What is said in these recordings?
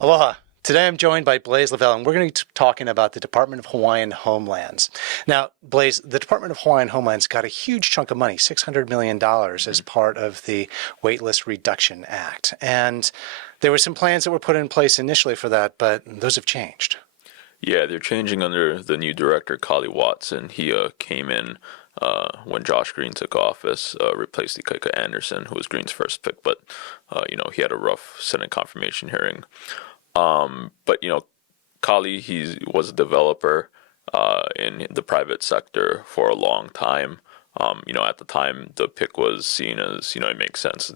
Aloha. Today I'm joined by Blaze Lovell, and we're going to be talking about the Department of Hawaiian Homelands. Now, Blaze, the Department of Hawaiian Homelands got a huge chunk of money, $600 million, as part of the Waitlist Reduction Act. And there were some plans that were put in place initially for that, but those have changed. Yeah, they're changing under the new director, Kali Watson. He came in when Josh Green took office, replaced Ikaika Anderson, who was Green's first pick. But, he had a rough Senate confirmation hearing. But Kali, he was a developer in the private sector for a long time. At the time, the pick was seen as, it makes sense.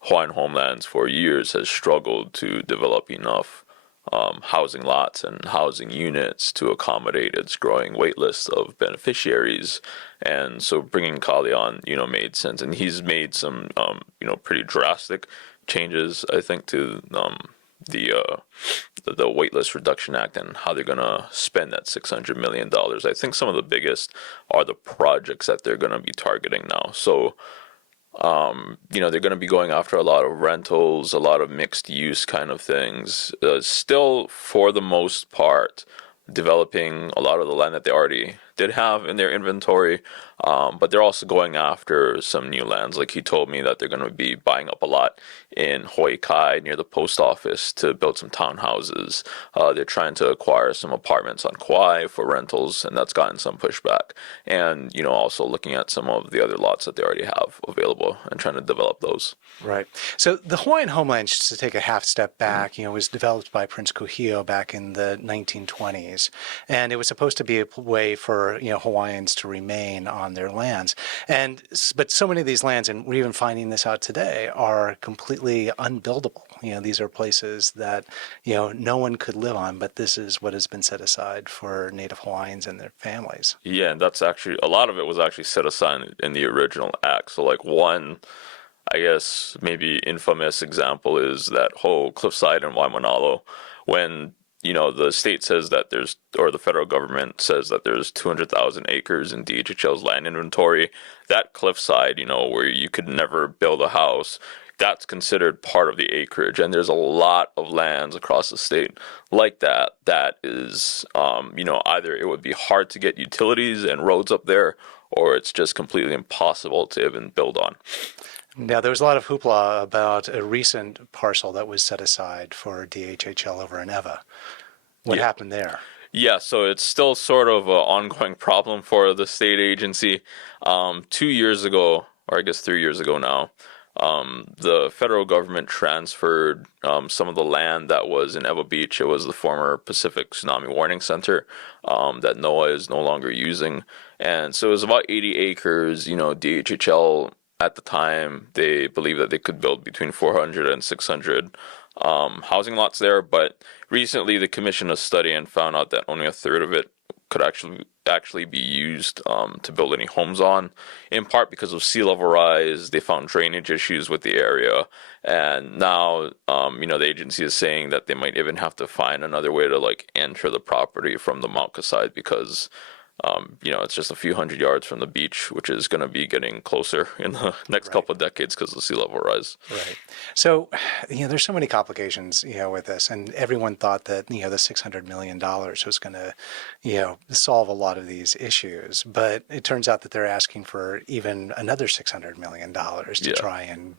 Hawaiian Homelands for years has struggled to develop enough housing lots and housing units to accommodate its growing wait list of beneficiaries. And so bringing Kali on, made sense. And he's made some, pretty drastic changes, I think, to the Waitlist Reduction Act and how they're going to spend that $600 million. I think some of the biggest are the projects that they're going to be targeting now. So, they're going to be going after a lot of rentals, a lot of mixed use kind of things. Still, for the most part, developing a lot of the land that they already did have in their inventory, but they're also going after some new lands. Like he told me that they're going to be buying up a lot in Hawaii Kai near the post office to build some townhouses. They're trying to acquire some apartments on Kauai for rentals, and that's gotten some pushback. And, also looking at some of the other lots that they already have available and trying to develop those. Right. So the Hawaiian Homeland, just to take a half step back, was developed by Prince Kuhio back in the 1920s. And it was supposed to be a way for, Hawaiians to remain on their lands. But so many of these lands, and we're even finding this out today, are completely unbuildable. These are places that, no one could live on, but this is what has been set aside for Native Hawaiians and their families. Yeah, and that's actually, a lot of it was actually set aside in the original act. So like one, I guess, maybe infamous example is that whole cliffside in Waimanalo when, the state says that or the federal government says that there's 200,000 acres in DHHL's land inventory. That cliffside, where you could never build a house, that's considered part of the acreage. And there's a lot of lands across the state like that is, either it would be hard to get utilities and roads up there, or it's just completely impossible to even build on. Now, there was a lot of hoopla about a recent parcel that was set aside for DHHL over in Eva. What happened there? Yeah, so it's still sort of an ongoing problem for the state agency. 2 years ago, or I guess 3 years ago now, the federal government transferred some of the land that was in Eva Beach. It was the former Pacific Tsunami Warning Center that NOAA is no longer using. And so it was about 80 acres. DHHL at the time, they believed that they could build between 400 and 600 housing lots there. But recently, they commissioned a study and found out that only a third of it could actually be used to build any homes on, in part because of sea level rise. They found drainage issues with the area, and now the agency is saying that they might even have to find another way to enter the property from the Mauka side because it's just a few hundred yards from the beach, which is going to be getting closer in the next couple of decades because of the sea level rise. Right. So, there's so many complications, with this, and everyone thought that, the $600 million was going to, solve a lot of these issues. But it turns out that they're asking for even another $600 million to try and,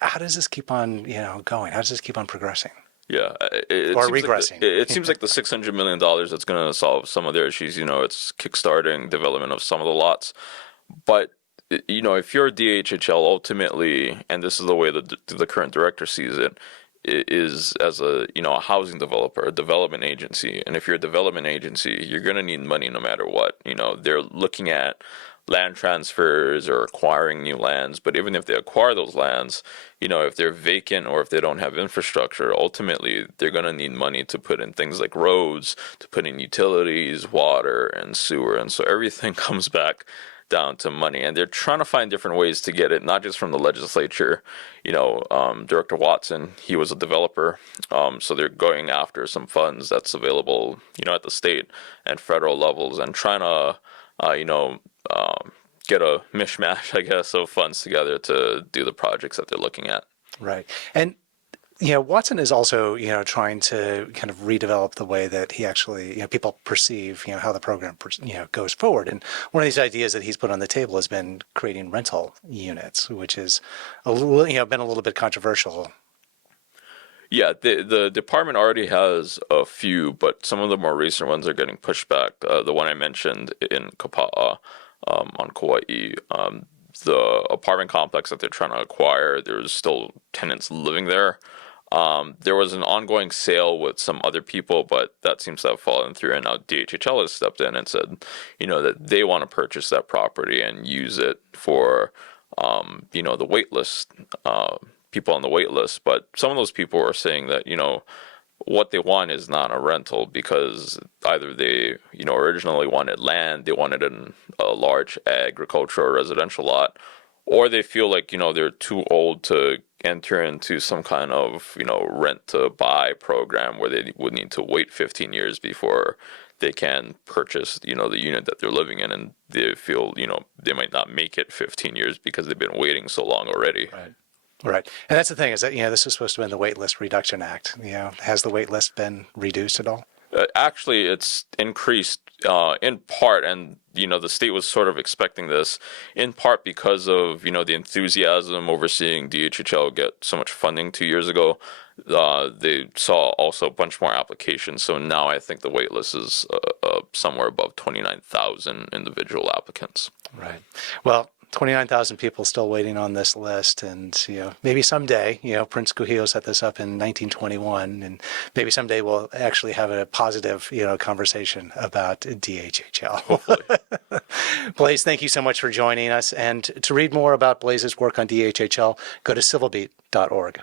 how does this keep on, going? How does this keep on progressing? Yeah, or regressing. It seems like the $600 million that's going to solve some of their issues. It's kickstarting development of some of the lots. But, if you're DHHL, ultimately, and this is the way the current director sees it, is as a housing developer, a development agency. And if you're a development agency, you're going to need money no matter what. They're looking at land transfers or acquiring new lands. But even if they acquire those lands, if they're vacant or if they don't have infrastructure, ultimately they're going to need money to put in things like roads, to put in utilities, water, and sewer. And so everything comes back down to money. And they're trying to find different ways to get it, not just from the legislature. Director Watson, he was a developer. So they're going after some funds that's available, at the state and federal levels and trying to, get a mishmash, I guess, of funds together to do the projects that they're looking at. Right. And Watson is also, trying to kind of redevelop the way that he actually, people perceive, how the program, goes forward. And one of these ideas that he's put on the table has been creating rental units, which is a little, been a little bit controversial. Yeah, the department already has a few, but some of the more recent ones are getting pushed back. The one I mentioned in Kapa'a on Kauai, the apartment complex that they're trying to acquire, there's still tenants living there. There was an ongoing sale with some other people, but that seems to have fallen through. And now DHHL has stepped in and said, that they want to purchase that property and use it for, the wait list, people on the wait list. But some of those people are saying that, what they want is not a rental because either they, originally wanted land, they wanted a large agricultural or residential lot, or they feel like, they're too old to enter into some kind of, rent to buy program where they would need to wait 15 years before they can purchase, the unit that they're living in. And they feel, they might not make it 15 years because they've been waiting so long already. Right. Right. And that's the thing is that, this is supposed to be in the Waitlist Reduction Act. Has the wait list been reduced at all? Actually, it's increased in part, and the state was sort of expecting this in part because of the enthusiasm over seeing DHHL get so much funding 2 years ago. They saw also a bunch more applications, so now I think the wait list is somewhere above 29,000 individual applicants. Right. Well, 29,000 people still waiting on this list. And, maybe someday, Prince Kuhio set this up in 1921, and maybe someday we'll actually have a positive, conversation about DHHL. Hopefully. Blaze, thank you so much for joining us. And to read more about Blaze's work on DHHL, go to civilbeat.org.